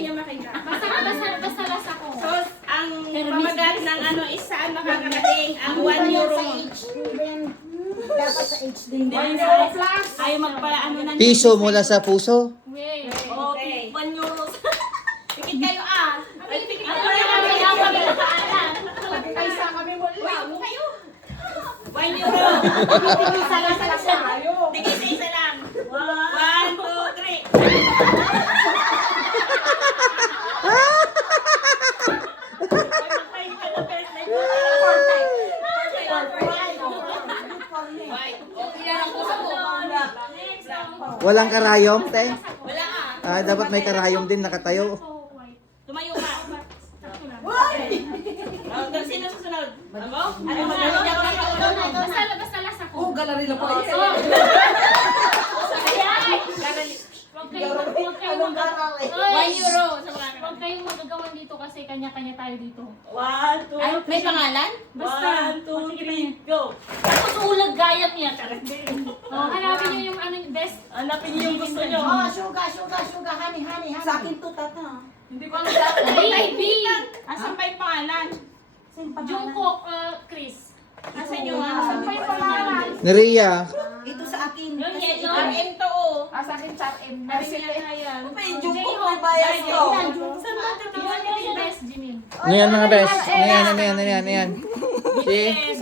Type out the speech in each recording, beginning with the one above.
niya makita. Basta las ako. So, ang pamagat ng ano is saan makakarating ang 1 euro. Dapat sa H din. Hindi sa plus. Ayaw magpaano ng Piso mula sa puso. Wait. Okay. 1 euro. Tikit kayo Ay, tikit Ano kayo. yung pinakaalan? Kaysa kami mo Uy, lang. upo kayo. 1 euro. Isa lang sa tayo. Tikit sa isa lang. 1, 2, 3. Walang karayom, te. Wala ka. Ah, dapat may karayom din nakatayo. Tumayo ka. Sino susunod? Ako? Ano magagawa? Basta las ako. Oh, galari lang po. One euro sa mga Huwag kayong magagawan dito kasi kanya-kanya tayo dito. 1, 2, Ay, may pangalan? Basta. 1, 2, 3, go. Tapos ulag gayat niya. Oh, hanapin niyo yung ano, best. Hanapin niyo yung gusto niyo. Oh, suga, honey. Sa akin to, tata. Hindi ko alam sa Baby! Asan pa yung pangalan? Jungkook, Chris. Asan yung Asan pa yung pangalan? Neria. Ito sa akin. Yung yellow. RM to oh. Sa akin, sa M. Pa yung jungkook may bias ko. Saan ba ito? Yung best, Jimin. Ano yan mga best? Ano yan? Si? Yes.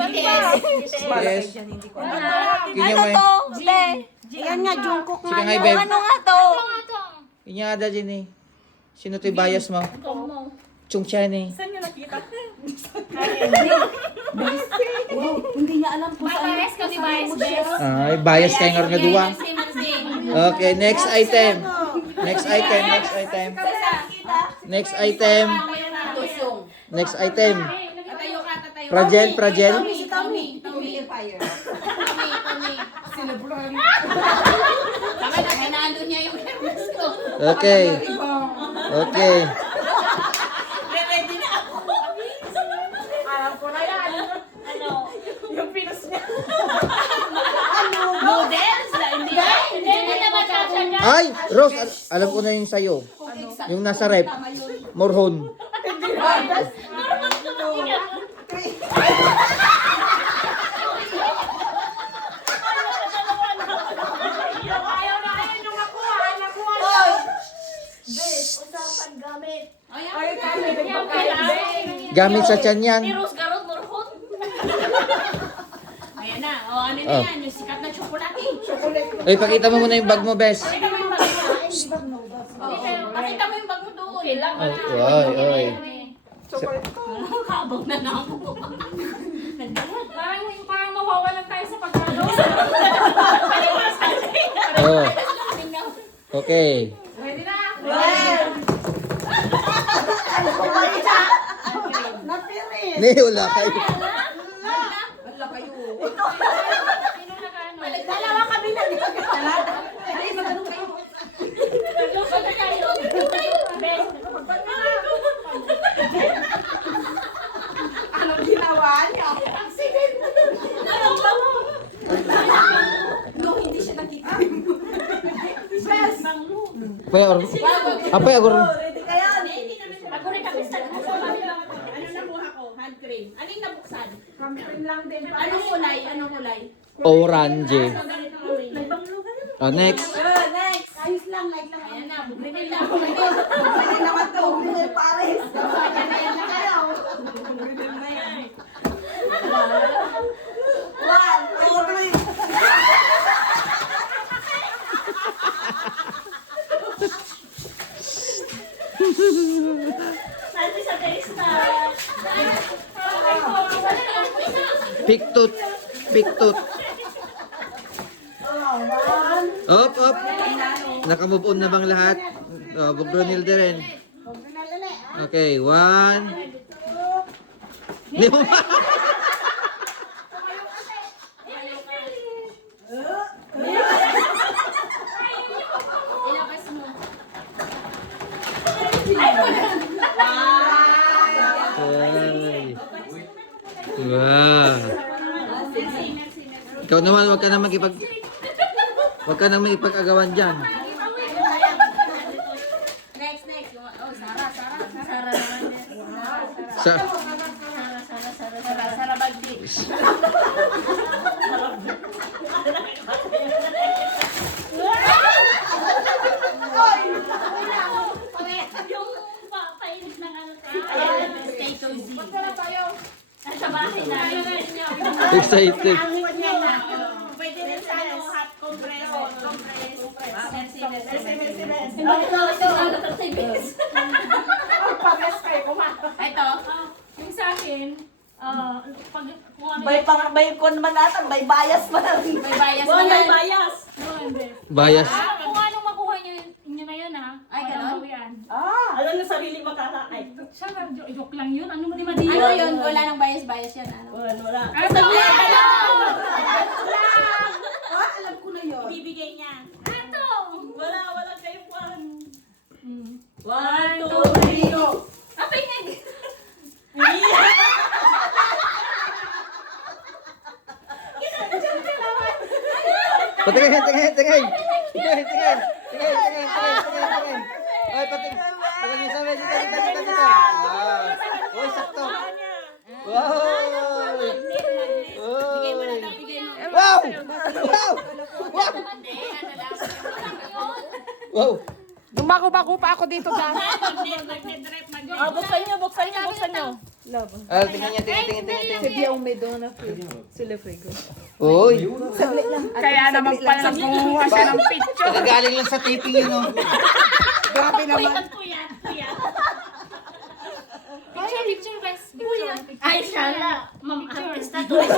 Kanya Ano may. to? Te? Yan nga, Jungkook Sige nga, babe. Ano nga to? Ito nga to. Kanya nga da din eh. Sino to'y bias mo? Ito mo. Chung Chan eh. Saan niyo nakita? Hindi niya alam kung Bias kami, bias, best. Ay, bias kayo nga duwa. Simmons din. Okay, next item. Next item. Tusong. Next item. Tatayo ka, tatayo. Prajel. Tommy. Tama na, hinalo niya yung nervous ko. Okay. Ready na ako. alam ko na yan. Ano? Yung pinos niya. Noodles? Hindi na magkasya niya. Ay, Rose, alam ko na yung sayo. Yung nasa rep. Morhon. Gamit sa tiyan yan. Rose Garot Morhon. Ayan na. O, ano na Oh. yan? Yung sikat na tsokolate. Ay, pakita mo muna yung bag mo, bes. Pakita mo yung bag mo. Pakita mo yung bag mo doon. Okay lang. Ay. Kabog na na ako. Parang mawawalan tayo sa pagkano. Oh. Okay. Ready na? Napirin. Ni, wala kayo. Sino nakaano? Dalawa kami na. Basta tayo. Best. Anong ginawa niya? Accident. No, hindi siya nakita. Best. Apay, agor. Ready kayo? Ako rin kami sa ano nakuha ko? Hand cream. Ano yung nabuksan? Campaign lang din. Anong kulay? Anong kulay? Orange. So, ganito kami. Oh, next. Next. Ayos lang, light lang. Ayan na, bumili lang. Pwede naman to. Bumili pares. Ayan na kayo. 1, 2, 3. Sabi sa taste na. Piktot. Up. Nakamove on na bang lahat? Oh, Bugronilde rin. Okay, 1. Di mo ba? Ilabas mo. Ay. Wow. Ikaw naman, wag ka na makipag-agawan dyan. Next. Sara, Sara Bagdi. Yung papainit ng ano Ayan, stay cozy. sa bahay namin. Excited. Pwede rin sa ano, hot compress. Mercy. Ito. Yung sa akin, pag kung ano Bay kon man natin, bay bias pa na rin. May bias Wala mo may yan. bias. 200. Bias. Kung anong makuha nyo na yun ha. Ay, walang ganon? bawian. Alam na sarili makakaay. Siya, joke lang yun. Ano mo di madiyo? Ano yun? Wala nang bias yan. Ano? Wala. Ano sa Alam ko na yun. Bibigay niya. Ito! Wala kayong kwan. 1, 1, 2, 3, go. Apay nga! Patingin. Tingin. Ay, patingin yung sabi. Dito. Uy, sakto. Wow! Bigay mo na lang. Bigay mo. Wow! Wow! Dumako-bako pa ako dito, guys. Buksan nyo. Tingnan niya, tingin. Biyong may doon na sila frigo. Uy! Kaya naman pala kumuha siya ng picture. Nakagaling lang sa taping yun, oh. Grabe naman. Puyat. Picture, guys. Picture. Ay, shala. Ma'am, artista to.